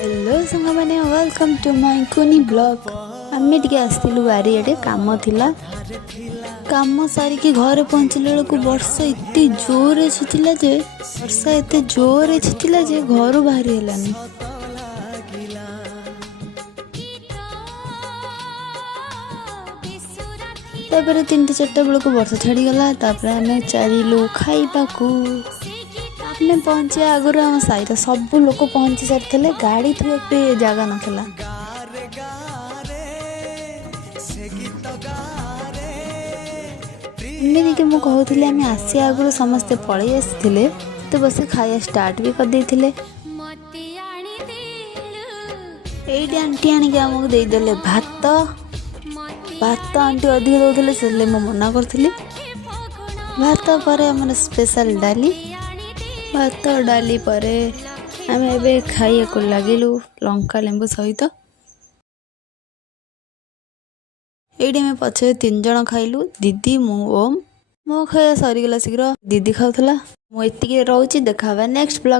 Hello सांग मैंने welcome to my कुनी ब्लॉग। आम टे आसलु बारियाडे काम थिला काम सारिकी घरे पहुँचला बेलू वर्षा एत जोरे छुटिला जे वर्षा एत जोरे छुटिला जे घर बाहरी हेलानी। तापर 3-4 बेलू वर्षा छाड़ीगला। आम चलू खाइबा आपने पहुँचे आगुरी आम सहित सब लोग पहुँची सारी गाड़ी थोड़े जगह नाला। एमती मुझे कहती आम आसिया आगुरी समस्ते पलि आसी तो बस खाया स्टार्ट भी करदे। ये आंटी आणिक आमको देदेले भात भात आंटी अधिक दौले से मो मना करी। भात पर आम स्पेशल डाली भात डाली पर आम ए खाइया को लगिलु लंका लेंबू सहित। ये पछे 3 जन खाइलु दीदी मु ओम। मो खाया सरीगला शीघ्र दीदी खाऊला। मुझे रोचे देखा नेक्स्ट ब्लॉग।